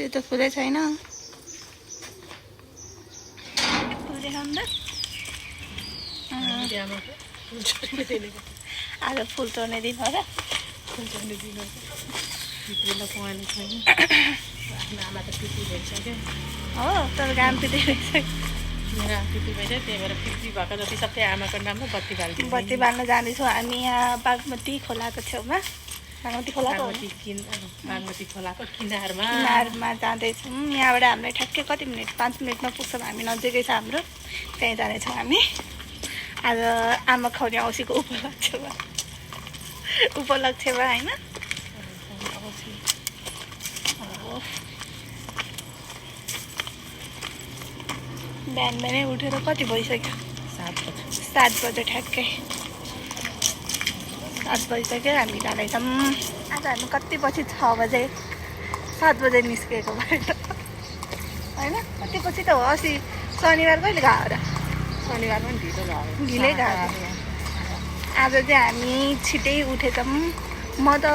यसो त फुलै छैन फुल देखाउनु त आज फुल तोड्ने दिन हो र फुल तोड्ने दिन हो भित्रैलाई पहेँलो छैन आफ्नो आमा त पितृ भइसक्यो हो तर काम पितृ भइसक्यो मेरो पितृ भइसक्यो त्यही भएर पितृ भएको जति सबै आमाको नाममा बत्ती बाल्दिन्छ बत्ती बाल्न जाँदैछौँ हामी यहाँ बागमती खोलाको छेउमा बागमती खोलाको बागमती खोलाको किनारमा जाँदैछौँ यहाँबाट हामीलाई ठ्याक्कै कति मिनट 5 मिनटमा पुग्छौँ हामी नजिकै छ हाम्रो त्यहीँ जाँदैछौँ हामी आज आमा खुवाउने औँसीको उपलक्ष्यमा होइन बिहान बिहानै उठेर कति भइसक्यो 7 बजे ठ्याक्कै 7 बजिसक्यो हामी जाँदैछौँ आज हामी कति पछि 6 बजे 7 बजे निस्केको बाटो होइन कति पछि त हो अस्ति शनिबार कहिले गयो र शनिबार पनि ढिलै गएको आज चाहिँ हामी छिटै उठेछौँ म त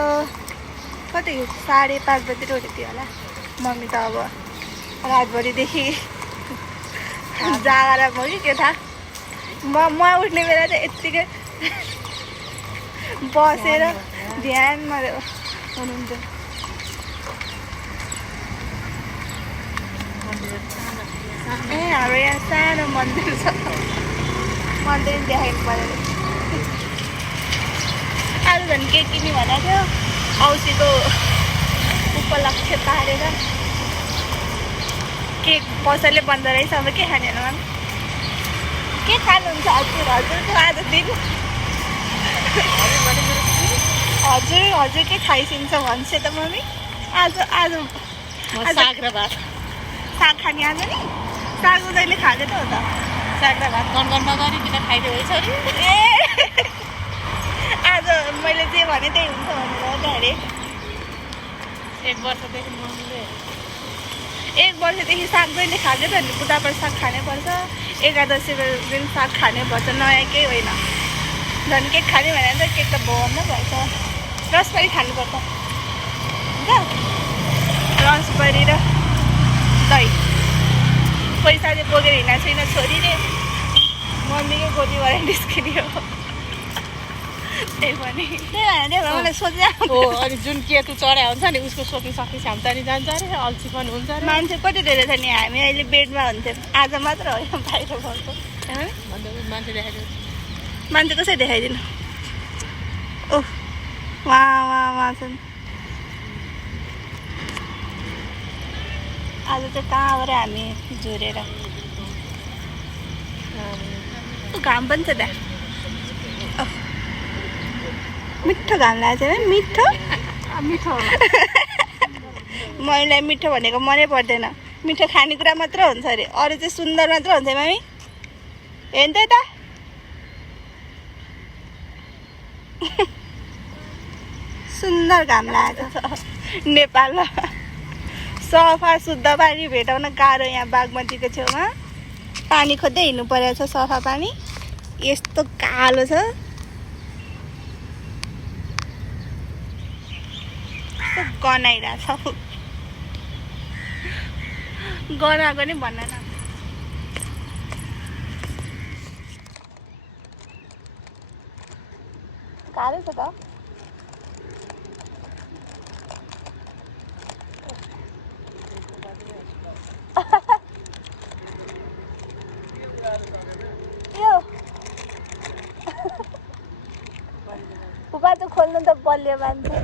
कति 5:30 बजीतिर उठेको थियो होला मम्मी त अब रातभरिदेखि जागरा भयो कि के थाहा म उठ्ने बेला चाहिँ यत्तिकै बसेर ध्यानमा हुनुहुन्थ्यो ए हाम्रो यहाँ सानो मन्दिर छ मन्दिर देखाइनु पऱ्यो आज झन् के किन्यो भनेको थियो औँसीको उपलक्ष्य पारेर केक पसलले बन्द रहेछ अब के खाने होला के खानुहुन्छ हजुरको आज दिन हजुर के खाइसिन्छ भन्छ त मम्मी आज साग र भात साग खाने आज नि साग उनीहरूले खाँदै त हो त साग र भात गनगन नगरिकन खाइदियो है छोरी ए आज मैले जे भने त्यही हुन्छ भनेर अरे 1 वर्षदेखि मम्मीले 1 वर्षदेखि साग जहिले खाँदै त भने बुढाबाट साग खानैपर्छ एकादशीको दिन साग खानैपर्छ नयाँ केही होइन झन् केक खाने भने त केक त भोग्नु पर्छ रसबरी खानुपर्छ हुन्छ रसबरी र दही पैसा चाहिँ बोकेर हिँडेको छैन छोरीले मम्मीकै गोलीबाट निस्किने हो त्यही पनि त्यही भएर मलाई सोचे हो अनि जुन केतु चढाइ हुन्छ नि उसको सोच्नु सक्ने क्षमता नि जान्छ अरे अल्छीपन हुन्छ अरे मान्छे कति धेरै छ नि हामी अहिले बेडमा हुन्थ्यौँ आज मात्र होइन बाहिर भएको मान्छे देखाइदिनु मान्छे कसरी देखाइदिनु ओह वहाँ छन् आज चाहिँ कहाँबाट हामी झुरेर घाम पनि छ त्यहाँ मिठो घाम लागेको छ मिठो मलाई मिठो भनेको मनै पर्दैन मिठो खानेकुरा मात्र हुन्छ अरे अरू चाहिँ सुन्दर मात्र हुन्छ मम्मी हेर्नु त यता सुन्दर घाम लागेको छ नेपालमा सफा शुद्ध पानी भेटाउन गाह्रो यहाँ बागमतीको छेउमा पानी खोज्दै हिँड्नु परेको छ सफा पानी यस्तो कालो छ गनाइरहेको छ गनाएको नि भन्न न गाह्रो छ त बाटो खोल्नु त बलियो मान्छे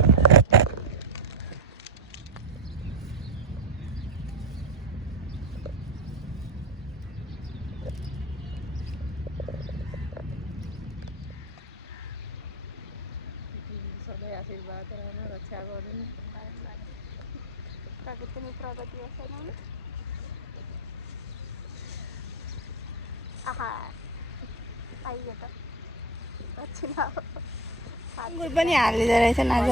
सधैँ आशीर्वाद रहन रक्षा गर्नु प्रगति छैन आहा आइयो त गुड पनि हालिदिँदो रहेछन् आज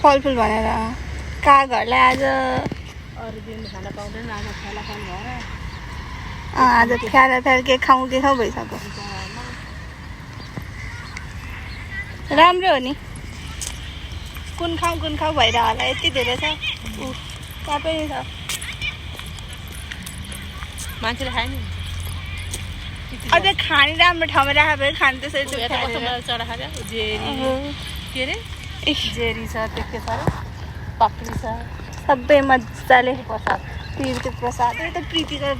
फलफुल भनेर कागहरूलाई आज अरू दिन खान पाउँदैन आज फ्याला फ्याल भएर आज फ्याला फ्याल के खाउँ भइसक्यो राम्रो हो नि कुन खाउँ भइरह होला यति धेरै छ त्यहाँ पनि छ मान्छेले खायो नि अझ खाने राम्रो ठाउँमा राख्यो भने खानु त्यसरी यता कस्तो मजाले चरा खायो जेरी के अरे जेरी छ त्यो के छ अरे पापडी छ सबै मजाले प्रसाद पितृ प्रसाद यो त प्रीतिको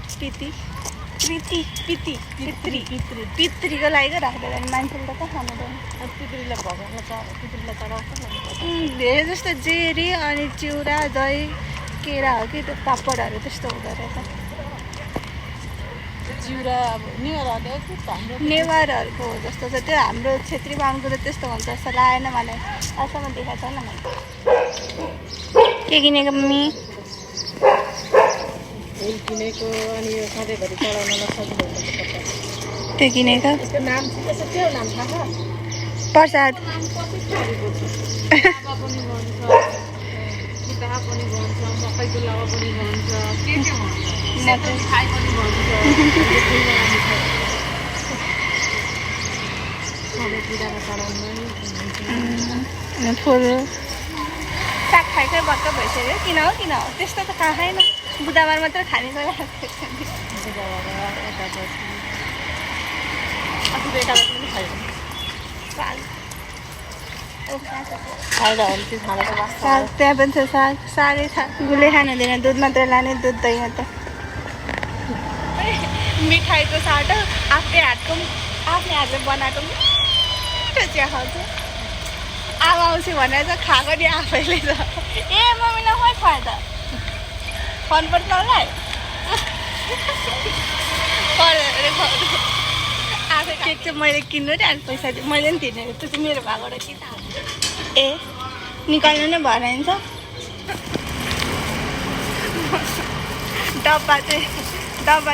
पितृको लागि राख्दैन अनि मान्छेले त कहाँ खानुहुँदैन पितृलाई भगवान्लाई चढाउँछ नि धेरै जस्तो जेरी अनि चिउरा दही केरा हो कि त्यो पापडहरू त्यस्तो हुँदो रहेछ चिउरा अब निवारहरूले हो कि हाम्रो नेवारहरूको हो जस्तो छ त्यो हाम्रो छेत्री बाहुनको त त्यस्तो हुन्छ जस्तो लागेन मलाई अहिलेसम्म देखाएको छैन मैले के किनेको मम्मी फुल किनेको अनि यो सधैँभरि चलाउन नसकिँदो हुन्छ त्यो किनेको त्यसको नाम चाहिँ त्यसो के हो नाम थाहा छ प्रसाद लावा पनि भन्छ किताब पनि भन्छ मकैको लावा पनि भन्छ के भन्छ सेतो मिठाई पनि भन्छ सबै पूजामा चढाउनु अनि फुल साग खाएकै भक्क भइसक्यो किन हो त्यस्तो त खाएन बुधबार मात्र खाने एकादशी पनि खायो साग खाएर हो त्यो खाना त बाँच्छ साग त्यहाँ पनि छ सागै छ गुले खानु हुँदैन दुध मात्र लाने दुध दही मात्र मिठाईको साटो आफ्नै हातले बनाएको मिठो चिया खाउँछ आमा आउँछु भनेर चाहिँ खाएको नि आफैले त ए मम्मीलाई खै खुवायो त फनपर्छ होला आफै केक चाहिँ मैले किन्नु नि अनि पैसा चाहिँ मैले पनि तिर्ने त्यो चाहिँ मेरो भागबाट के थाहा ए निकाल्नु नै भएन डब्बा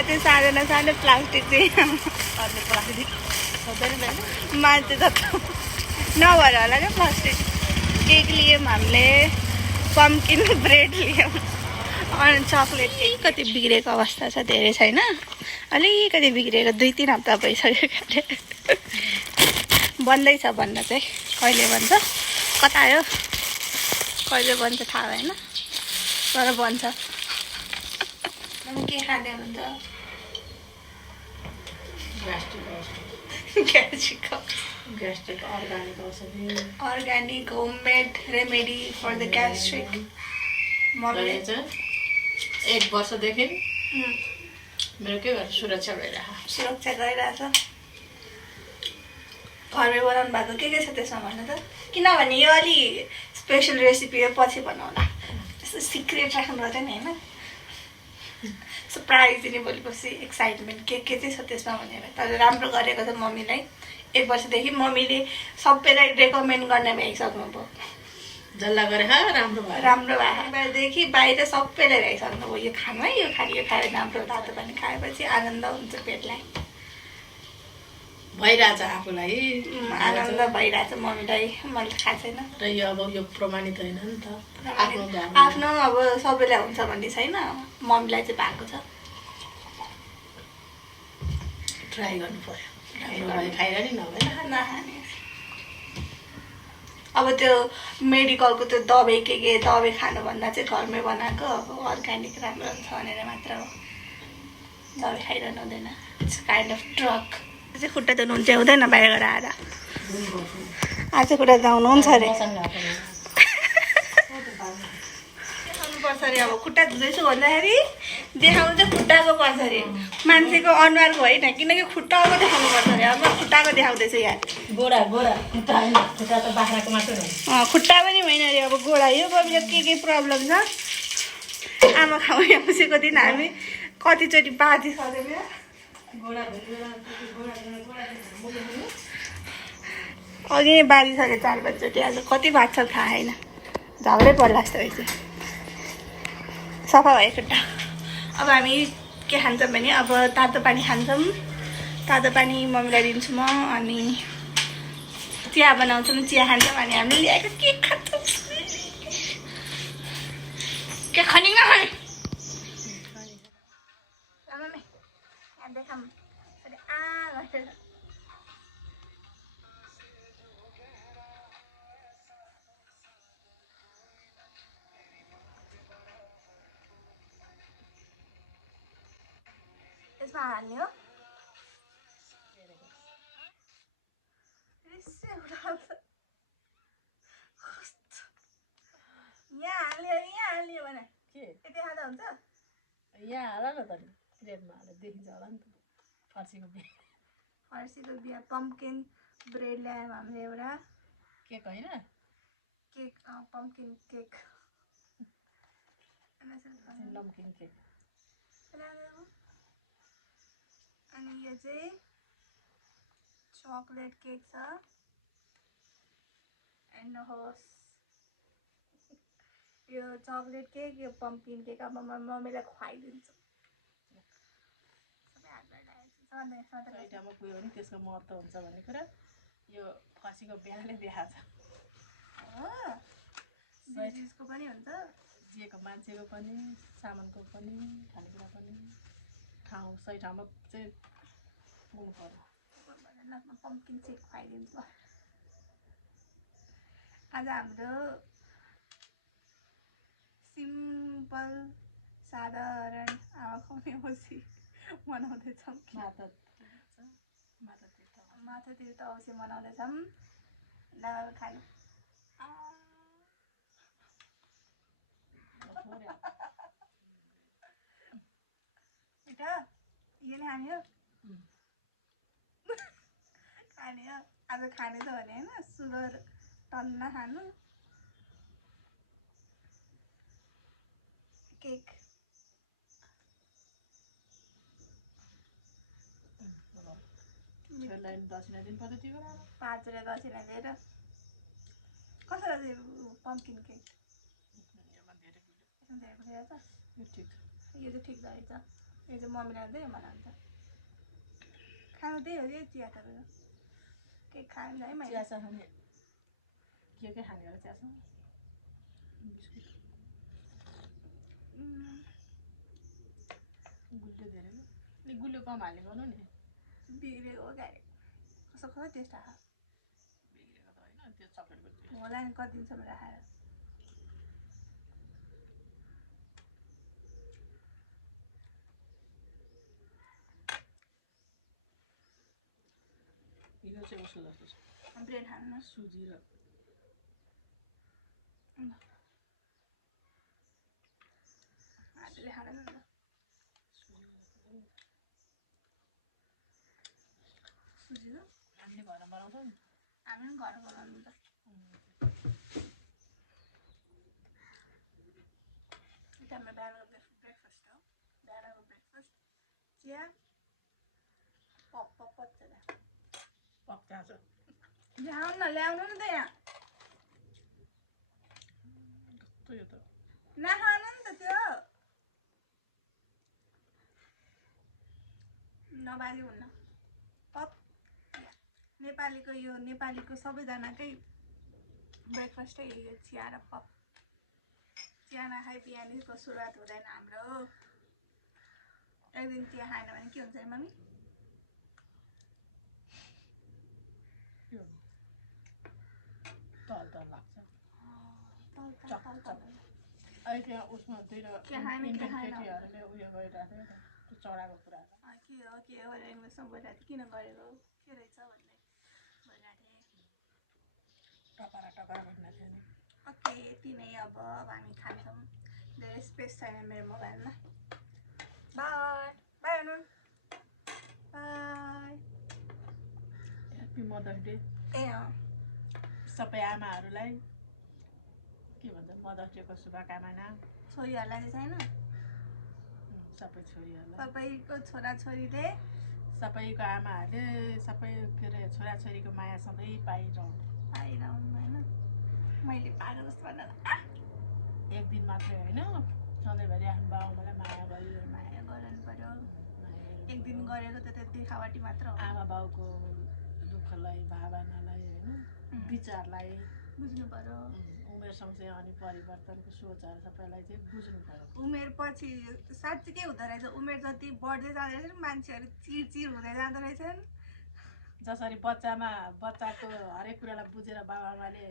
चाहिँ सानो प्लास्टिक चाहिँ अर्ले प्लास्टिक हुँदैन मान्छे जस्तो नभएर होला क्या प्लास्टिक केक लियौँ हामीले पम्किन ब्रेड लियौँ अनि चक्लेट केक कति बिग्रेको अवस्था छ धेरै छैन अलिकति बिग्रेको 2-3 हप्ता भइसक्यो खाले बन्दैछ भन्न चाहिँ कहिले बन्छ कता आयो कहिले बन्छ थाहा भएन तर बन्छ के खाँदै हुन्छ ग्यास्ट्रिक अर्ग्यानिक औषधि organic homemade remedy for the gastric मैले चाहिँ 1 वर्षदेखि मेरो के गर्छ सुरक्षा गइरहेछ घरमै बनाउनु भएको के छ त्यसमा भन्नु त किनभने यो अलि स्पेसल रेसिपी हो पछि बनाउला यस्तो सिक्रेट राख्नु पर्दैन नि होइन सरप्राइज दिने भोलिपछि एक्साइटमेन्ट के चाहिँ छ त्यसमा भनेर तर राम्रो गरेको छ मम्मीलाई 1 वर्षदेखि मम्मीले सबैलाई रेकमेन्ड गर्ने भइसक्नुभयो जल्ला गरेर राम्रो भयो बाहिरदेखि बाहिर सबैले भइसक्नुभयो यो खानु है यो खाएर राम्रो तातो पानी खाएपछि आनन्द हुन्छ पेटलाई भइरहेछ आफूलाई आनन्द भइरहेछ मम्मीलाई मैले थाहा छैन र यो अब यो प्रमाणित होइन नि त आफ्नो अब सबैलाई हुन्छ भन्ने छैन मम्मीलाई चाहिँ भएको छ ट्राई गर्नु पर्यो खाएर नि नखाने अब त्यो मेडिकलको त्यो दबाई के दबाई खानुभन्दा चाहिँ घरमै बनाएको अब अर्ग्यानिक राम्रो हुन्छ भनेर मात्र हो दबाई खाइरहनु हुँदैन इट्स काइन्ड अफ ड्रग चाहिँ खुट्टा धुनु हुन्छ हुँदैन बाहिरबाट आएर आज खुट्टा धुनुहुन्छ अरे देखाउनुपर्छ अरे अब खुट्टा धुँदैछु भन्दाखेरि देखाउनु चाहिँ खुट्टाको पर्छ अरे मान्छेको अनुहारको होइन किनकि खुट्टाको देखाउनु पर्छ अरे अब खुट्टाको देखाउँदैछु यहाँ गोडा खुट्टा होइन खुट्टा त बाख्राको मात्र हो खुट्टा पनि होइन अरे अब गोडा यो बबीले के प्रब्लम छ आमा खाउने बसेको दिन हामी कतिचोटि बाजी सधैँ अघि नै बाजिसक्यो 4-5 चोटि आज कति बाँच्छ थाहा छैन झगडै पर्ला जस्तो रहेछ सफा भयो खुट्टा अब हामी के खान्छौँ भने अब तातो पानी खान्छौँ तातो पानी मम्मीलाई दिन्छु म अनि चिया बनाउँछौँ चिया खान्छौँ अनि हामीले ल्याएको केक खान्छौँ के खाने यसमा हाल्ने हो रिस्से उठाउँछ यहाँ हाल्यो भने के यति खाँदा हुन्छ यहाँ हाल न त नि प्लेटमा हालेर देखिन्छ होला नि त फर्सीको बिहा फर्सीको बिहा पम्पकिन ब्रेड ल्यायौँ हामीले एउटा केक होइन केक पम्पकिन केक नमकिन केक अनि यो चाहिँ चकलेट केक छ हेर्नुहोस् यो चकलेट केक यो पम्पकिन केक अब म मम्मीलाई खुवाइदिन्छु सबै हातबाट ल्याएको छु सही ठाउँमा पुग्यो भने त्यसको महत्त्व हुन्छ भन्ने कुरा यो फर्सीको बिहाले देखाएको छ चिजको पनि हुन्छ जिएको मान्छेको पनि सामानको पनि खानेकुरा पनि ठाउँ सही ठाउँमा चाहिँ पुग्नु पर्यो पम्पकिन केक खुवाइदिन्छु आज हाम्रो सिम्पल साधारण आमा खुवाउने औँसी मनाउँदैछौँ माथा तीर्थ औँसी मनाउँदैछौँ ल खानु बेटा यो नै खाने हो खाने हो आज खाने त भने होइन सुगर टन्न खानु केक दक्षिणा दिन पर्छ त्यो बेला 5 रुपियाँ दक्षिणा दिएर कसरी पम्पकिन केक यो ठिक यो चाहिँ ठिक रहेछ यो चाहिँ मम्मीलाई चाहिँ मनाउँछ खानु त्यही हो कि चिया त केक खानु है मैले चियासा खाने के खाने होला चियासा बिस्कुट गुलियो धेरै नि गुलियो कम हाल्ने गर्नु नि बिग्रेको हो गाडी कस्तो कस्तो टेस्ट आएको बिग्रेको त होइन त्यो चक्लेटको होला नि कति दिनसम्म राखेर यो चाहिँ उसको जस्तो छ ब्रेड खानु न सुजी र हातले खाँदैन नि सुजी हो हामीले घरमा बनाउँछौँ नि हामी पनि घर बनाउनु त त्यो हाम्रो बिहानको ब्रेकफास्ट हो बिहानको ब्रेकफास्ट चिया पप पप पच्छ पप चिया छ ल्याउनु नि त यहाँ कस्तो यो त नखानु नि त त्यो नबाली हुन्न पप नेपालीको सबैजनाकै ब्रेकफास्टै यो चिया र पप चिया नखाइ बिहानीको सुरुवात हुँदैन हाम्रो एक दिन चिया खाएन भने के हुन्छ मम्मी तल तल लाग्छ तल अहिले त्यहाँ उसमा केटीहरूले उयो गरिरहेको थियो त्यो चढाएको कुराहरू के हो भनेर इङ्ग्लिसमा बोलिरहेको थिएँ किन गरेको के रहेछ भन्ने बोलिरहेको थिएँ टकरा भनिरहेको थियो नि ओके यति नै अब हामी खान्छौँ धेरै स्पेस छैन मेरो मोबाइलमा बाई बाई भन्नु बाई ह्याप्पी मदर्स डे ए सबै आमाहरूलाई के भन्छ मदर्स डेको शुभकामना छोरीहरूलाई चाहिँ छैन सबै छोरीहरूलाई सबैको छोराछोरीले सबैको आमाहरूले सबै के अरे छोराछोरीको माया सधैँ पाइरहनु होइन मैले पाएको जस्तो भन्दा एक दिन मात्रै होइन सधैँभरि आफ्नो बाबुआमालाई माया गर्नु पर्यो एक दिन गरेको त त्यो देखावटी मात्र हो आमा बाउको दुःखलाई भावनालाई होइन विचारलाई बुझ्नु पर्यो उमेर सँगसँगै अनि परिवर्तनको सोचहरू सबैलाई चाहिँ बुझ्नु पर्यो उमेर पछि साँच्चीकै हुँदो रहेछ उमेर जति बढ्दै जाँदो रहेछ मान्छेहरू चिरचिर हुँदै जाँदो रहेछन् जसरी बच्चाको हरेक कुरालाई बुझेर बाबाआमाले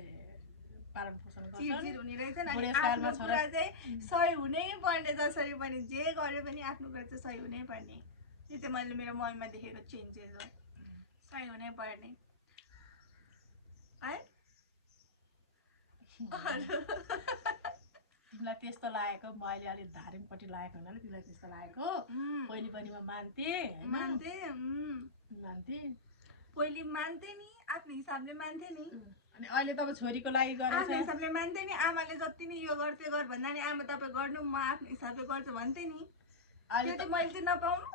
पालन पोषण चिरचिर हुने रहेछन् अनि आफ्नो कुरा चाहिँ सही हुनै पर्ने जसरी पनि जे गर्यो पनि आफ्नो कुरा चाहिँ सही हुनै पर्ने यो चाहिँ मैले मेरो मनमा देखेको चेन्जेस हो सही हुनै पर्ने है तिमीलाई त्यस्तो लागेको म अहिले अलिक धार्मिकपट्टि लागेको हुनाले तिमीलाई त्यस्तो लागेको पहिले पनि म मान्थे मान्थे मान्थे पहिले मान्थे नि आफ्नो हिसाबले मान्थे नि अनि अहिले त अब छोरीको लागि गरेछ आफ्नो हिसाबले मान्थे नि आमाले जति नै यो गर्थे गर भन्दा नि आमा तपाईँ गर्नु म आफ्नो हिसाबले गर्छु भन्थे नि त्यो चाहिँ मैले चाहिँ नपाउनु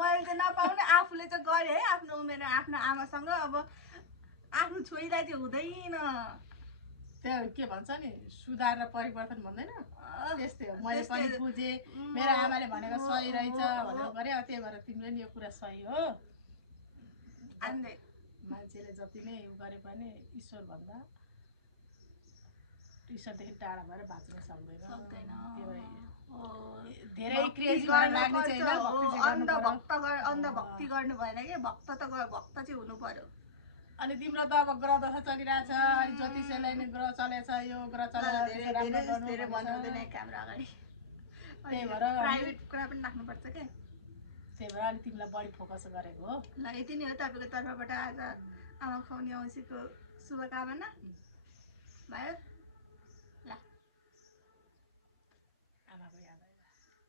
मैले चाहिँ नपाउनु आफूले चाहिँ गरेँ है आफ्नो उमेर आफ्नो आमासँग अब आफ्नो छोरीलाई चाहिँ हुँदैन त्यो के भन्छ नि सुधार र परिवर्तन भन्दैन त्यस्तै हो मैले पनि बुझेँ मेरो आमाले भनेको सही रहेछ भनेर गरेँ त्यही भएर तिमीले नि यो कुरा सही हो मान्छेले जति नै उ गरे पनि ईश्वरदेखि टाढा भएर बाँच्न सक्दैन धेरै क्रेजी भएर लाग्नु चाहिँ अन्धभक्ति गर्नु भएन कि भक्त चाहिँ हुनु पर्यो अनि तिम्रो त अब ग्रह दशा चलिरहेछ अनि ज्योतिषले नै ग्रह चलेछ यो ग्रह चलेर धेरै बनाउँदैन क्यामेरा अगाडि त्यही भएर प्राइभेट कुरा पनि राख्नुपर्छ क्या त्यही भएर अलिक तिमीलाई बढी फोकस गरेको हो ल यति नै हो तपाईँको तर्फबाट आज आमा खुवाउने औँसीको शुभकामना भयो ल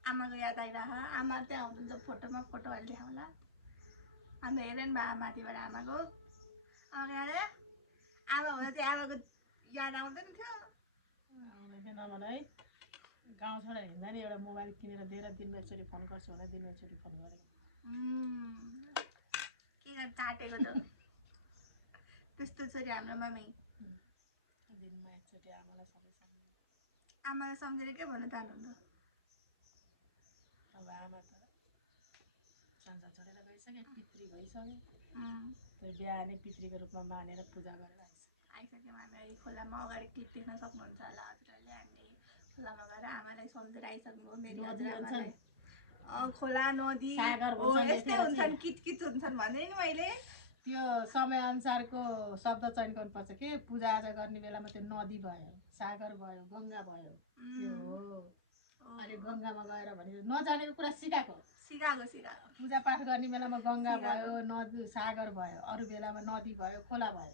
आमाको याद आइरह आमा त्यहाँ हुनुहुन्छ फोटोमा फोटो अहिले देखाउँला अन्त हेरेन भए माथिबाट आमाको आमाको याद आयो आमा हुँदा चाहिँ आमाको याद आउँदैन थियो आउँदैन नभन है गाउँ छोडेर हिँड्दा नि एउटा मोबाइल किनेर दिएर दिनमा एकचोटि फोन गर्छु भने दिनमा एकचोटि फोन गरेको के गरेर चाटेको त त्यस्तो छोरी हाम्रो मम्मी दिनमा एकचोटि आमालाई सम्झेर के भन्नु चाहनुहुन्छ अब आमा त संसार छोडेर गइसक्यो पितृ भइसक्यो त्यो बिहा नै पितृको रूपमा मानेर पूजा गरेर आइसक्यौँ हामी अहिले खोलामा अगाडि क्लिप देख्न सक्नुहुन्छ होला हजुरहरूले हामीले खोलामा गएर आमालाई सम्झेर आइसक्नुभयो मेरो हजुरआमालाई खोला नदी यस्तै हुन्छन् किचकिच हुन्छन् भने नि मैले त्यो समयअनुसारको शब्द चयन गर्नुपर्छ के पूजाआजा गर्ने बेलामा त्यो नदी भयो सागर भयो गङ्गा भयो त्यो हो अहिले गङ्गामा गएर भनेर नजानेको कुरा सिकाएको पूजापाठ गर्ने बेलामा गङ्गा भयो नदी सागर भयो अरू बेलामा नदी भयो खोला भयो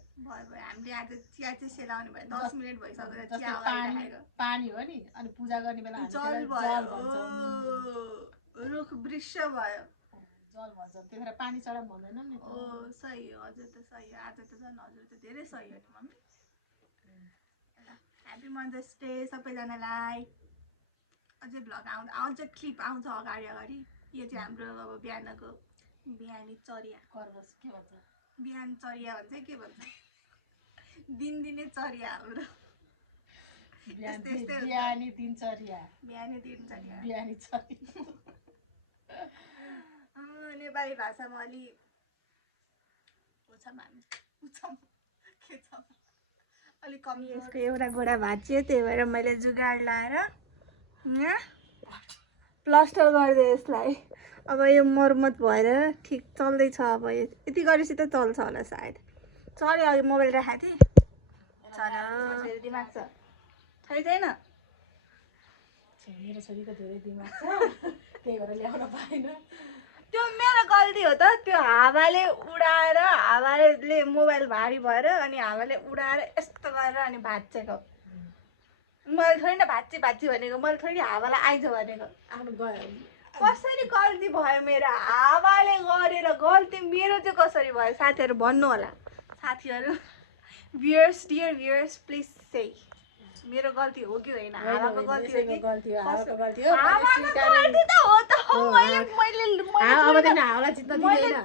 हामीले आज चिया चाहिँ सेलाउने भयो 10 मिनट भइसक्यो पानी हो नि अनि पूजा गर्ने बेला जल भयो रुख वृक्ष भयो जल भन्छ त्यही भएर पानी चढाउँ भन्दैनौँ नि सही हो हजुर त सही हो आज त झन् हजुर त धेरै सही हो नि मम्मी ह्याप्पी मदर्स डे सबैजनालाई अझै भ्लग अझ क्लिप आउँछ अगाडि यो चाहिँ हाम्रो अब बिहानको बिहानी चर्या करबस के भन्छ बिहान चर्या भन्छ के भन्छ दिनदिनै चर्या हाम्रो बिहानी दिनचर्या नेपाली भाषामा अलि अलिक कमी यसको एउटा गोडा भाँचियो त्यही भएर मैले जुगाड लाएर यहाँ प्लास्टर गरिदिएँ यसलाई अब यो मर्मत भएर ठिक चल्दैछ अब यति गरेपछि त चल्छ होला सायद चल्यो अघि मोबाइल राखेको थिएँ चल्यो दिमाग छ छैन मेरो छोरीको धेरै दिमाग छ त्यही भएर ल्याउन पाएन त्यो मेरो गल्ती हो त त्यो हावाले मोबाइल भारी भएर अनि हावाले उडाएर यस्तो गरेर अनि भाँचेको मैले थोरै न भाँची भनेको मैले थोरै हावालाई आइज भनेको आफ्नो गयो कसरी गल्ती भयो मेरो हावाले गरेर गल्ती मेरो चाहिँ कसरी भयो साथीहरू भन्नु होला साथीहरू डियर भ्युअर्स प्लिज से मेरो गल्ती हो कि होइन हावाको गल्ती हो कि हावाको गल्ती त हो त मैले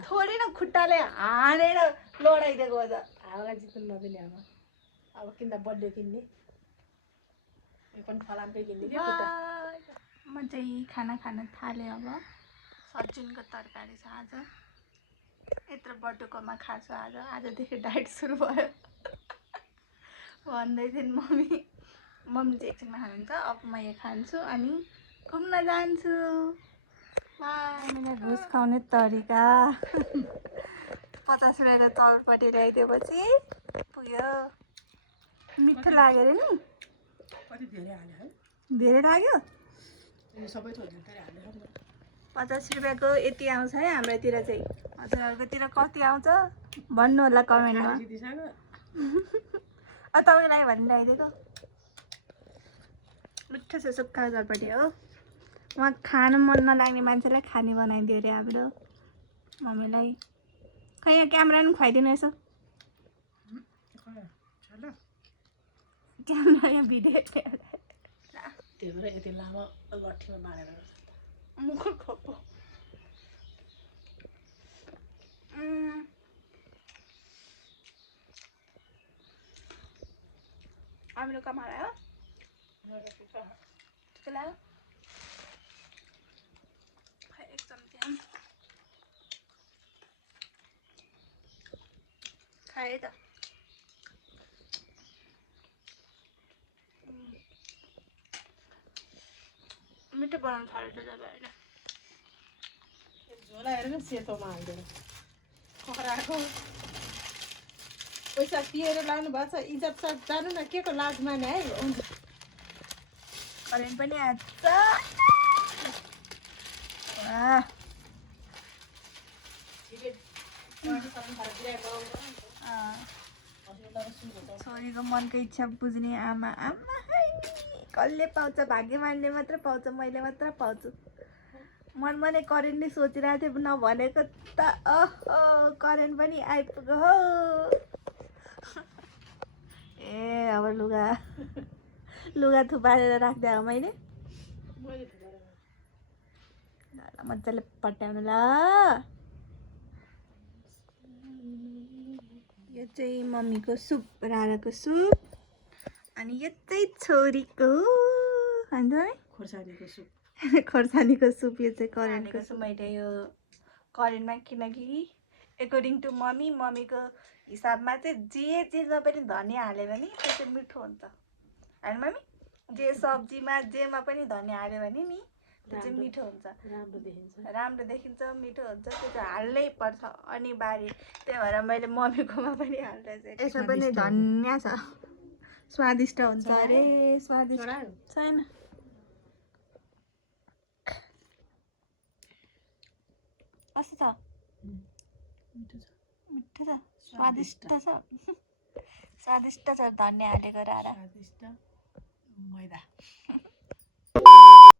थोरै न खुट्टाले हानेर लडाइदिएको हो त हावालाई जित्नु नदिने अब किन्दा बर्थडे किन्ने पनि फलामकै किन्ने के म चाहिँ खाना खान थालेँ अब सजुनको तरकारी छ आज यत्रो बटुकोमा खाछु आजदेखि डाइट सुरु भयो भन्दै थिइन् मम्मी चाहिँ एकछिनमा खानुहुन्छ अब म यहाँ खान्छु अनि घुम्न जान्छु मैले घुस खुवाउने तरिका 50 रुपियाँको तलपट्टि ल्याइदिएपछि पुग्यो मिठो लाग्यो अरे नि कति धेरै हाल्यो है धेरै लाग्यो यो सबै थोरै हाल्यो 50 रुपियाँको यति आउँछ है हाम्रोतिर चाहिँ। हजुरहरूकोतिर कति आउँछ भन्नु होला कमेन्टमा। तपाईँलाई भन्नु आइदिएको मिठो छ सुक्खा झरपटी हो। उहाँ खानु मन नलाग्ने मान्छेलाई खाने बनाइदियो अरे हाम्रो मम्मीलाई। खै यहाँ क्यामेरा पनि खुवाइदिनु यसो। क्यामेरा यहाँ भिडियो त्यही भएर यति लामो लट्ठीमा बाँधेर मुख खोपो। हाम्रो कमाएर हो त्यसको लाग्यो खै एक चम्ची खाएँ त। मिठो बनाउनु थाल्छ तपाईँहरूले। झोला हेरेर सेतोमा हालिदिएर खराको पैसा तिरेर लानु भएको छ। इज्जत साथ जानु न, के को लाज माने है। करेन्ट पनि आछ। छोरीको मनको इच्छा बुझ्ने आमा आमा है कसले पाउँछ? भाग्यमानले मात्र पाउँछ, मैले मात्र पाउँछु। मनमा नै करेन्ट नै सोचिरहेको थिएँ नभनेको त। ओहो करेन्ट पनि आइपुग्यो हो। ए अब लुगा थुपारेर राख्दै हो मैले। मजाले पट्याउनु ल। यो चाहिँ मम्मीको सुप, राराको सुप। अनि यो चाहिँ छोरीको खान्छ है खोर्सानीको सुप। खोर्सानीको सुप। यो चाहिँ करेन्टको सुप। मैले यो करेन्टमा किनकि एकर्डिङ टु मम्मीको हिसाबमा चाहिँ जे चिजमा पनि धनियाँ हाल्यो भने त्यो चाहिँ मिठो हुन्छ होइन मम्मी? जे सब्जीमा जेमा पनि धनियाँ हाल्यो भने नि त्यो चाहिँ मिठो हुन्छ, राम्रो देखिन्छ, मिठो हुन्छ। त्यो चाहिँ हाल्नै पर्छ अनिवार्य। त्यही भएर मैले मम्मीकोमा पनि हाल्दैछु। यसमा पनि धनियाँ छ, स्वादिष्ट हुन्छ अरे। स्वादिष्ट छैन कस्तो छ? मिठो छ, स्वादिष्ट छ। स्वादिष्ट छ धनियाँ हालेको रारा। स्वादिष्ट मैदा